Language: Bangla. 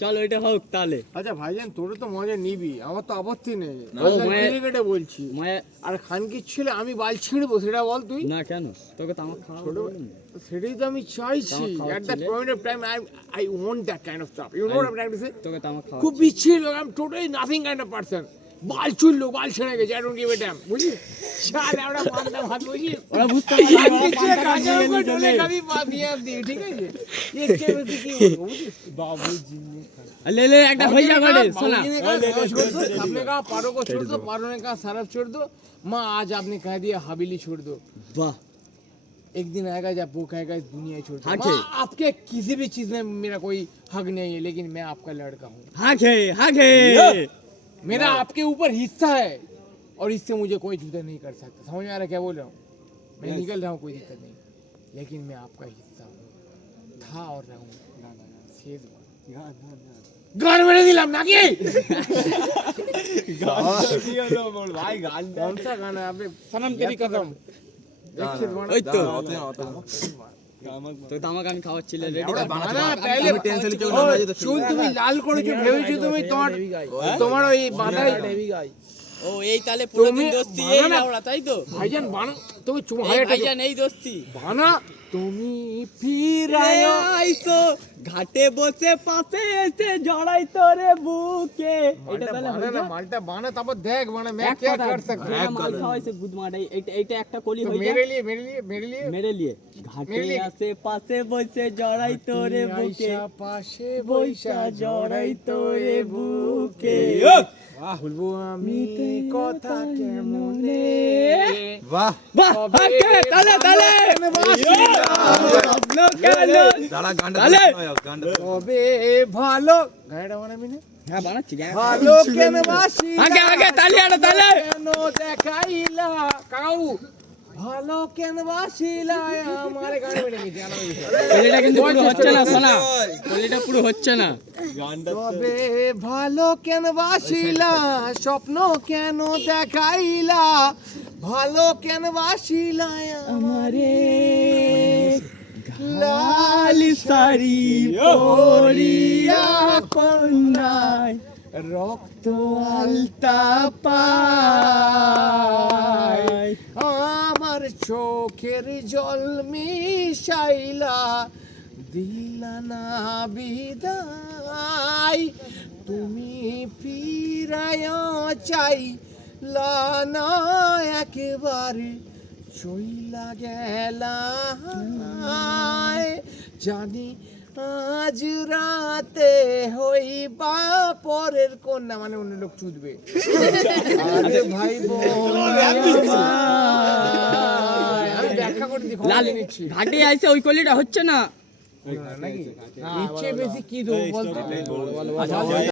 চল ওইটা হোক তাহলে। আচ্ছা ভাইজান তোর তো মজা নিবি, আমার তো আপত্তি নেই, কেটে বলছি। আর খানকির ছেলে আমি বাল ছিঁড়বো সেটা বল তুই? না কেন, তোকে তামাক খাওয়াবো সেটাই তো আমি চাইছি। at that point of time I want that kind of stuff, you know what I'm trying to say? তোকে তামাক খাওয়া খুব বিচ্ছিরি লোক, I'm totally nothing kind of person. বাল চুললো, বাল ছেড়ে গেছে, I don't give a damn, বুঝলি? শালা ওরা পান্তা ভাত বুঝিস, ওরা বুঝতে পারছে কাঁচা ডলে খাবি বিয়ে দিয়ে, ঠিক আছে? এর চেয়ে বেশি কি বলবো বুঝিস? বাবু জিন্নি ले ले একটা হই যা করে শোনা। आपने कहा पारो को छोड़ दो, पारो ने कहा सरफ छोड़ दो, माँ आज आपने कह दिया हवेली छोड़ दो। वाह, एक दिन आएगा जब वो कहेगा इस दुनिया छोड़ दो। माँ आपके किसी भी चीज में मेरा कोई हक नहीं है, लेकिन मैं आपका लड़का हूँ। हागे मेरा आपके ऊपर हिस्सा है और इससे मुझे कोई जुदा नहीं कर सकता। समझ में आ रहा क्या बोल रहा हूँ? मैं निकल रहा हूँ, कोई दिक्कत नहीं, लेकिन मैं आपका हिस्सा हूँ, था और रहूँगा। गान मेरे दिलाम ना की भाई गान कौन सा गाना है आपने? सनम तेरी कसम। ওই তো তো তামাক আমি খাওয়াচ্ছিলে রেডি বানানা पहले টেনশন কেউ না যে চুল তুমি লাল করেছো ভেবেছো তুমি তোমার ওই বাঁধাই ও এই তালে পুরো দিন দোস্তি এই লাউড়া তাই তো ভাইজান বানা তুমি চুপ ভাইজান এই দোস্তি বানা তুমি ফিরায় আইসো ঘাটে বসে পাশে এসে জড়াই তোরে বুকে এটা তাহলে বানা মালটা বানা তারপর দেখ বানা मैं क्या कर सकता हूं মাল খাওয়াইছে গুদ মাডাই এটা একটা কলি হই মেরে लिए ঘাটে আসে পাশে বসে জড়াই তোরে বুকে পাশে বইসা জড়াই তোরে বুকে বলবো আমি কথা কেমনে বাহ বাহ তালে তালে দাঁড়া গানটা তবে ভালো গানটা বানাবি না? হ্যাঁ বানাচ্ছি ভালো কেন বাসি আগে তালে আরে তালে কেন দেখাইলা কাউ ভালো কেন বাসিলা আমার গান বেড়ে গেছে এটা কিন্তু পুরো হচ্ছে না শোনা এটা পুরো হচ্ছে না তবে ভালো কেন বাসিলা স্বপ্ন কেন দেখাইলা ভালো কেন বাসিলা আমারে লাল শাড়ি পরিয়া কন্যায় রক্ত আলতা পায় আমার চোখের জল মিশাইলা দিলা না বিদায় তুমি ফিরায় চাইলা না একেবারে চইলা গেলা জানি আজ রাতে হইবা পরের কন্যা মানে অন্য লোক চুদবে আরে ভাই বোন আমি ব্যাখ্যা করে দিই লাল ঘাটে আইছে ওই কলিটা হচ্ছে না নাকি ইচ্ছে বেশি কি দেবো বলতে